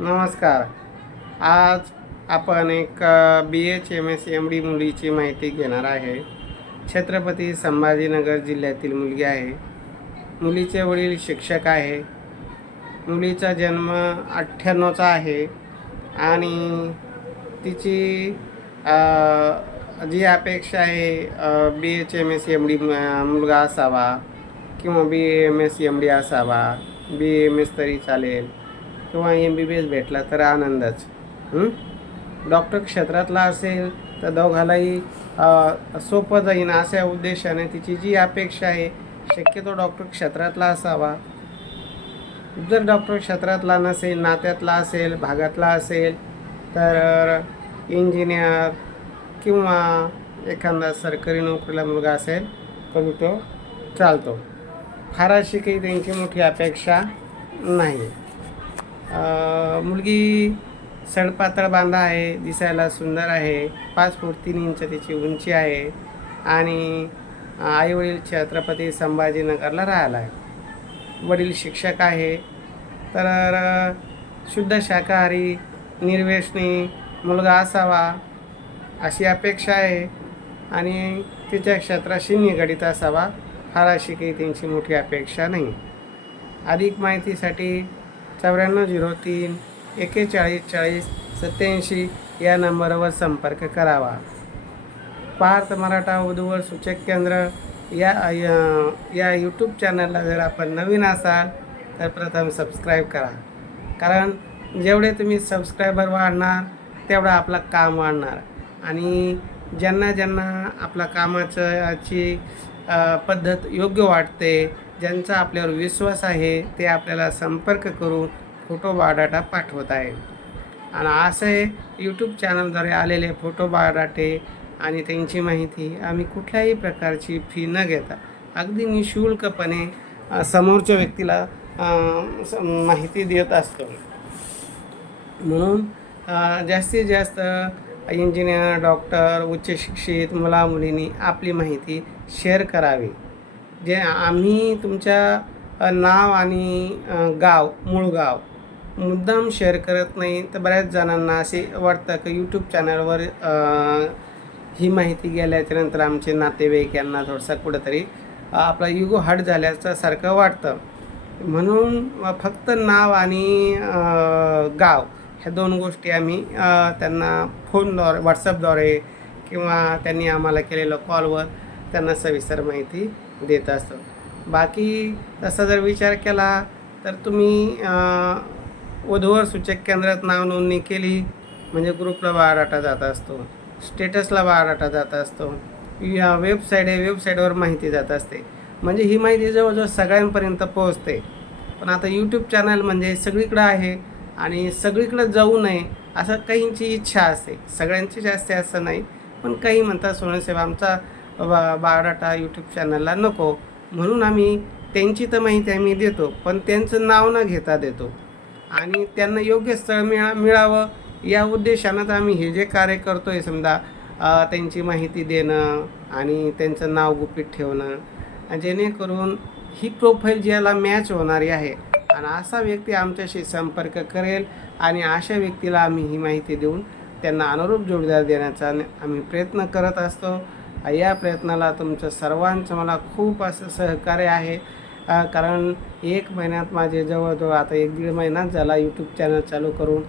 नमस्कार. आज आपण एक B H M S M D मुलीची माहिती घेणार आहे. छत्रपती संभाजीनगर जिल्ह्यातील मुलगी आहे. मुलीचे वडील शिक्षक आहे. मुलीचा जन्म अठ्ठ्याण्णवचा आहे. आणि तिची जी अपेक्षा आहे B H M S M D मुलगा असावा किंवा B M S M D असावा बी एम एस तरी चालेल. किंवा एम बी बी एस भेटला तर आनंदच. डॉक्टर क्षेत्रातला असेल तर दोघालाही सोपं जाईन अशा उद्देशाने तिची जी अपेक्षा आहे शक्यतो डॉक्टर क्षेत्रातला असावा. जर डॉक्टर क्षेत्रातला नसेल नात्यातला असेल भागातला असेल तर इंजिनियर किंवा एखादा सरकारी नोकरीला मुलगा असेल तर तो चालतो. फार अशी काही त्यांची मोठी अपेक्षा नाही. मुलगी सडपातळ बांधा आहे दिसायला सुंदर आहे पाच फूट तीन इंच तिची उंची आहे आणि आईवडील छत्रपती संभाजीनगरला राहायला आहे. वडील शिक्षक आहे. तर शुद्ध शाकाहारी निर्वेशनी मुलगा असावा अशी अपेक्षा आहे आणि तिच्या क्षेत्राशी निगडित असावा फार अशी काही त्यांची मोठी अपेक्षा नाही. अधिक माहितीसाठी चौऱ्याण्णव झिरो तीन एकेचाळीस चाळीस सत्याऐंशी या नंबरवर संपर्क करावा. पार्थ मराठा वधूवर सूचक केंद्र या या- या यूट्यूब चॅनलला जर आपण नवीन असाल तर प्रथम सबस्क्राईब करा. कारण जेवढे तुम्ही सबस्क्रायबर वाढणार तेवढं आपलं काम वाढणार. आणि ज्यांना ज्यांना आपल्या कामाचं पद्धत योग्य वाटते ज्यांचा आपल्यावर विश्वास आहे ते आपल्याला संपर्क करून फोटो बायोडाटा पाठवत आहे आणि असे यूट्यूब चॅनलद्वारे आलेले फोटो बायोडाटे आणि त्यांची माहिती आम्ही कुठल्याही प्रकारची फी न घेता अगदी निशुल्कपणे समोरच्या व्यक्तीला स- माहिती देत असतो. म्हणून जास्तीत जास्त इंजिनियर डॉक्टर उच्च शिक्षित आपली माहिती शेअर करावी. जे आम्ही तुमच्या नाव आणि गाव मूळ गाव मुद्दाम शेअर करत नाही तर बऱ्याच जणांना असे वाटतं की यूट्यूब चॅनलवर ही माहिती गेल्याच्यानंतर आमचे नातेवाईक यांना थोडंसं कुठंतरी आपला युगो हट झाल्याचं सारखं वाटतं. म्हणून फक्त नाव आणि गाव ह्या दोन गोष्टी आम्ही त्यांना फोनद्वारे व्हॉट्सअपद्वारे किंवा त्यांनी आम्हाला केलेलं कॉलवर त्यांना सविस्तर माहिती देत असतो. बाकी तसा जर विचार केला तर तुम्ही वधूवर सूचक केंद्रात नाव नोंदणी केली म्हणजे ग्रुपला बायोडाटा जात असतो स्टेटसला बायोडाटा जात असतो या वेबसाईट आहे वेबसाईटवर माहिती जात असते. म्हणजे ही माहिती जवळजवळ सगळ्यांपर्यंत पोहोचते. पण आता यूट्यूब चॅनल म्हणजे सगळीकडं आहे आणि सगळीकडं जाऊ नये असं काहींची इच्छा असते. सगळ्यांचीच असते असं नाही पण काही म्हणतात सोनसाहेब आमचा बा बायोडाटा यूट्यूब चॅनलला नको. म्हणून आम्ही त्यांची तर माहिती आम्ही देतो पण त्यांचं नाव न घेता देतो. आणि त्यांना योग्य स्थळ मिळा मिळावं या उद्देशानं तर आम्ही हे जे कार्य करतो आहे समजा त्यांची माहिती देणं आणि त्यांचं नाव गुपित ठेवणं. जेणेकरून ही प्रोफाईल ज्याला मॅच होणारी आहे आणि असा व्यक्ती आमच्याशी संपर्क करेल आणि अशा व्यक्तीला आम्ही ही माहिती देऊन त्यांना अनुरूप जोडीदार देण्याचा आम्ही प्रयत्न करत असतो. या प्रयत्नाला तुमचं सर्वांचं मला खूप असं सहकार्य आहे. कारण एक महिन्यात माझे जवळजवळ आता एक दीड महिनाच झाला यूट्यूब चॅनल चालू करून.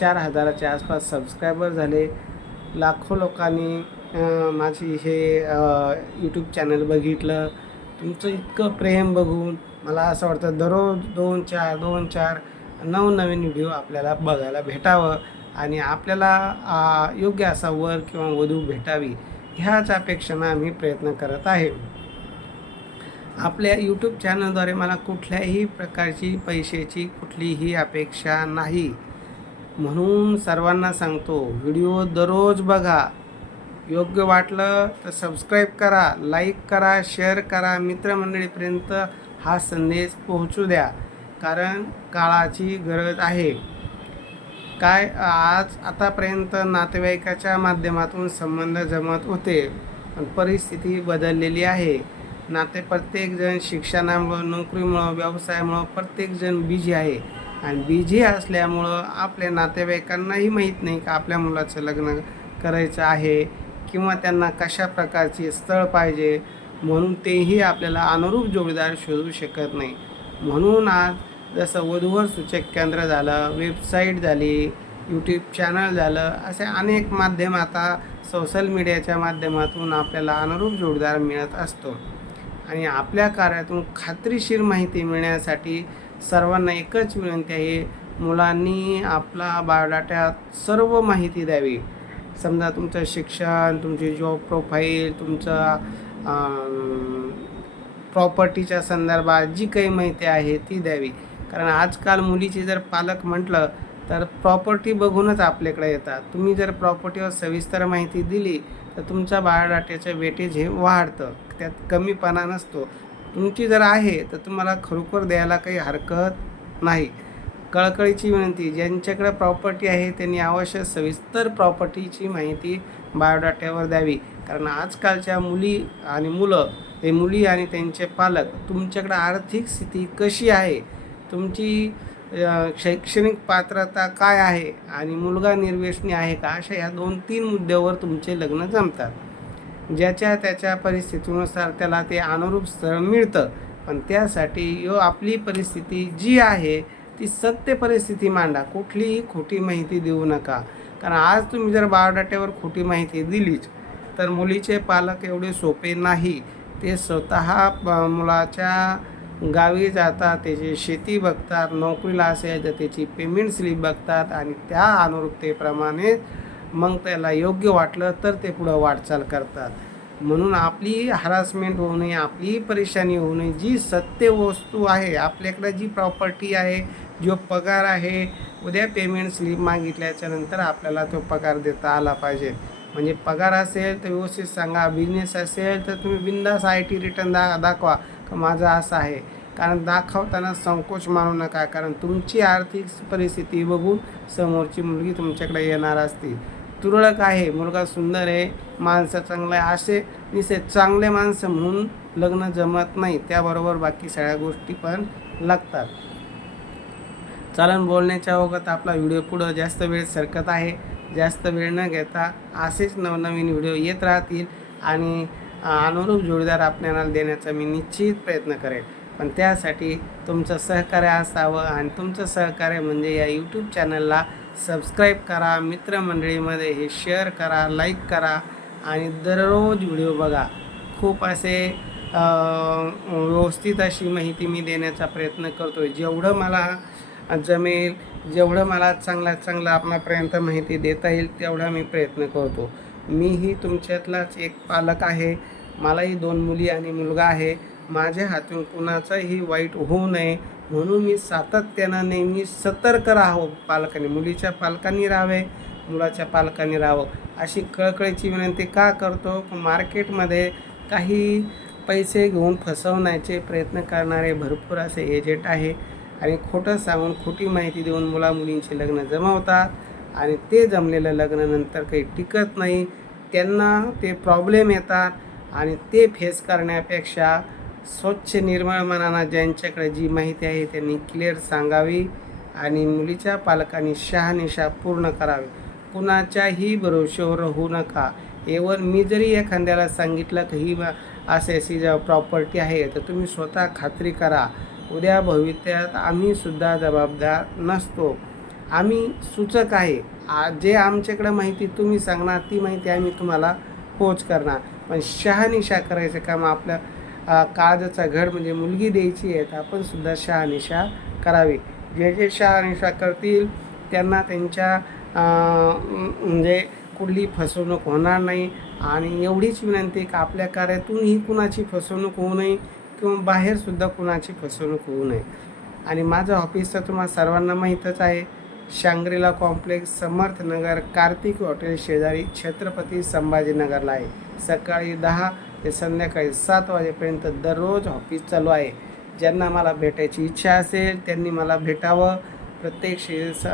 चार हजाराच्या आसपास सबस्क्रायबर झाले. लाखो लोकांनी माझी हे यूट्यूब चॅनल बघितलं. तुमचं इतकं प्रेम बघून मला असं वाटतं दररोज दोन चार दोन चार नवनवीन व्हिडिओ आपल्याला बघायला भेटावं आणि आपल्याला योग्य असा वर किंवा वधू भेटावी. ह्याच अपेक्षेनं आम्ही प्रयत्न करत आहे. आपल्या यूट्यूब चॅनलद्वारे मला कुठल्याही प्रकारची पैशाची कुठलीही अपेक्षा नाही. म्हणून सर्वांना सांगतो व्हिडिओ दररोज बघा. योग्य वाटलं तर सबस्क्राईब करा लाईक करा शेअर करा. मित्रमंडळीपर्यंत हा संदेश पोहोचू द्या. कारण काळाची गरज आहे. काय आज आतापर्यंत नातेवाईकाच्या माध्यमातून संबंध जमत होते पण परिस्थिती बदललेली आहे. नाते प्रत्येकजण शिक्षणामुळं नोकरीमुळं व्यवसायामुळं प्रत्येकजण बिझी आहे. आणि बिझी असल्यामुळं आपल्या नातेवाईकांनाही माहीत नाही का आपल्या मुलाचं लग्न करायचं आहे किंवा त्यांना कशा प्रकारचे स्थळ पाहिजे म्हणून तेही आपल्याला अनुरूप जोडीदार शोधू शकत नाही. म्हणून आज जसं वधूवर सूचक केंद्र झालं वेबसाईट झाली यूट्यूब चॅनल झालं असे अनेक माध्यम आता सोशल मीडियाच्या माध्यमातून आपल्याला अनुरूप जोडदार मिळत असतो. आणि आपल्या कार्यातून खात्रीशीर माहिती मिळण्यासाठी सर्वांना एकच विनंती आहे मुलांनी आपला बायोडाट्यात सर्व माहिती द्यावी. समजा तुमचं शिक्षण तुमची जॉब प्रोफाईल तुमचं प्रॉपर्टीच्या संदर्भात जी काही माहिती आहे ती द्यावी. कारण आजकाल मुलीची जर पालक म्हटलं तर प्रॉपर्टी बघूनच आपल्याकडे येतात. तुम्ही जर प्रॉपर्टीवर सविस्तर माहिती दिली तर तुमचा बायोडाट्याचं वेटेज हे वाढतं. त्यात कमीपणा नसतो. तुमची जर आहे तर तुम्हाला खरोखर द्यायला काही हरकत नाही. कळकळीची विनंती ज्यांच्याकडे प्रॉपर्टी आहे त्यांनी अवश्य सविस्तर प्रॉपर्टीची माहिती बायोडाट्यावर द्यावी. कारण आजकालच्या मुली आणि मुलं हे मुली आणि त्यांचे पालक तुमच्याकडे आर्थिक स्थिती कशी आहे तुमची शैक्षणिक पात्रता काय आहे आणि मुलगा निर्वेशनी आहे का? अशा या दोन तीन मुद्द्यावर तुमचे लग्न जमतात. ज्याच्या त्याच्या परिस्थितीनुसार त्याला ते अनुरूप स्थळ मिळतं. पण त्यासाठी यो आपली परिस्थिती जी आहे ती सत्य परिस्थिती मांडा. कुठलीही खोटी माहिती देऊ नका. कारण आज तुम्ही जर बायोडाट्यावर खोटी माहिती दिलीच तर मुलीचे पालक एवढे सोपे नाही. ते स्वतः मुलाच्या गावी जातात त्याची शेती बघतात नोकरीला असेल तर त्याची पेमेंट स्लिप बघतात आणि त्या अनुरूपतेप्रमाणे मग त्याला योग्य वाटलं तर ते पुढं वाटचाल करतात. म्हणून आपली हरासमेंट होऊ नये आपली परेशानी होऊ नये. जी सत्य वस्तू आहे आपल्याकडे जी प्रॉपर्टी आहे जो पगार आहे उद्या पेमेंट स्लिप मागितल्याच्या नंतर आपल्याला तो पगार देता आला पाहिजे. म्हणजे पगार असेल तर व्यवस्थित सांगा बिझनेस असेल तर तुम्ही बिंदास आय टी रिटर्न दा दाखवा. माझं असं आहे. कारण दाखवताना संकोच मानू नका. कारण तुमची आर्थिक परिस्थिती बघून समोरची मुलगी तुमच्याकडे येणार असते. तुरळक आहे. मुलगा सुंदर आहे. माणसं चांगलं आहे. असे निसे चांगले माणसं म्हणून लग्न जमत नाही. त्याबरोबर बाकी सगळ्या गोष्टी पण लागतात. चालन बोलण्याच्या वगत आपला व्हिडिओ पुढं जास्त वेळ सरकत आहे. जास्त वेळ न घेता असेच नवनवीन व्हिडिओ येत राहतील. आणि अनुरूप जोडीदार आपल्याला देण्याचा मी निश्चित प्रयत्न करेन. पण त्यासाठी तुमचं सहकार्य असावं आणि तुमचं सहकार्य म्हणजे या यूट्यूब चॅनलला सबस्क्राईब करा मित्रमंडळीमध्ये हे शेअर करा लाईक करा आणि दररोज व्हिडिओ बघा. खूप असे व्यवस्थित अशी माहिती मी देण्याचा प्रयत्न करतो आहे जेवढं मला जमेल जेवढं मला चांगल्यात चांगलं आपणापर्यंत माहिती देता येईल तेवढा मी प्रयत्न करतो. मीही तुमच्यातलाच एक पालक आहे. मलाही दोन मुली आणि मुलगा आहे. माझ्या हातून कुणाचंही वाईट होऊ नये. म्हणून मी सातत्यानं नेहमी सतर्क राहावं. पालकांनी मुलीच्या पालकांनी राहावे मुलाच्या पालकांनी राहावं. अशी कळकळीची विनंती का करतो? मार्केटमध्ये काही पैसे घेऊन फसवण्याचे प्रयत्न करणारे भरपूर असे एजंट आहे. आणि खोटं सांगून खोटी माहिती देऊन मुला मुलींचे लग्न जमवतात. आणि ते जमलेलं लग्नानंतर काही टिकत नाही. त्यांना ते प्रॉब्लेम येतात आणि ते फेस करण्यापेक्षा स्वच्छ निर्मळ मनानं ज्यांच्याकडे जी माहिती आहे त्यांनी क्लिअर सांगावी आणि मुलीच्या पालकांनी शहानिशा पूर्ण करावी. कुणाच्याही भरोश्यावर राहू नका. एवन मी जरी एखाद्याला सांगितलं की ही असे अशी ज्या प्रॉपर्टी आहे तर तुम्ही स्वतः खात्री करा. उद्या भविष्यात आम्हीसुद्धा जबाबदार नसतो. आम्ही सूचक आहे. आ- जे आमच्याकडं माहिती तुम्ही सांगणार ती माहिती आम्ही तुम्हाला पोच करणार. पण शहानिशा करायचं काम आपल्या काळजाचा घड म्हणजे मुलगी द्यायची आहे तर आपण सुद्धा शहानिशा करावी. जे जे शहानिशा करतील त्यांना त्यांच्या म्हणजे कुठली फसवणूक होणार नाही. आणि एवढीच विनंती की आपल्या कार्यातूनही कुणाची फसवणूक होऊ नये किंवा बाहेरसुद्धा कुणाची फसवणूक होऊ नये. आणि माझं ऑफिस तर तुम्हाला सर्वांना माहीतच आहे. Shangrila complex Samarthnagar Kartik hotel शेजारी छत्रपती संभाजीनगरला आहे. सकाळी दहा ते संध्याकाळी सात वाजेपर्यंत दररोज ऑफिस चालू आहे. ज्यांना मला भेटायची इच्छा असेल त्यांनी मला भेटावं. प्रत्यक्ष स-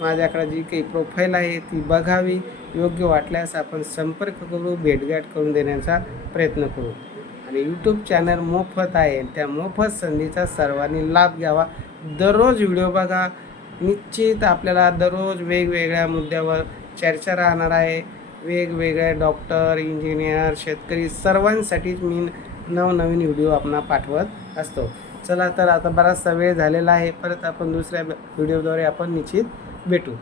माझ्याकडे जी काही प्रोफाईल आहे ती बघावी. योग्य वाटल्यास आपण संपर्क करू भेटगाठ करून देण्याचा प्रयत्न करू. आणि यूट्यूब चॅनल मोफत आहे. त्या मोफत संधीचा सर्वांनी लाभ घ्यावा. दररोज व्हिडिओ बघा. निश्चित आपल्याला दररोज वेगवेगळ्या मुद्द्यावर चर्चा राहणार आहे. वेगवेगळ्या डॉक्टर इंजिनियर शेतकरी सर्वांसाठीच मी नवनवीन व्हिडिओ आपण पाठवत असतो. चला तर आता बराचसा वेळ झालेला आहे. परत आपण दुसऱ्या व्हिडिओद्वारे आपण निश्चित भेटू.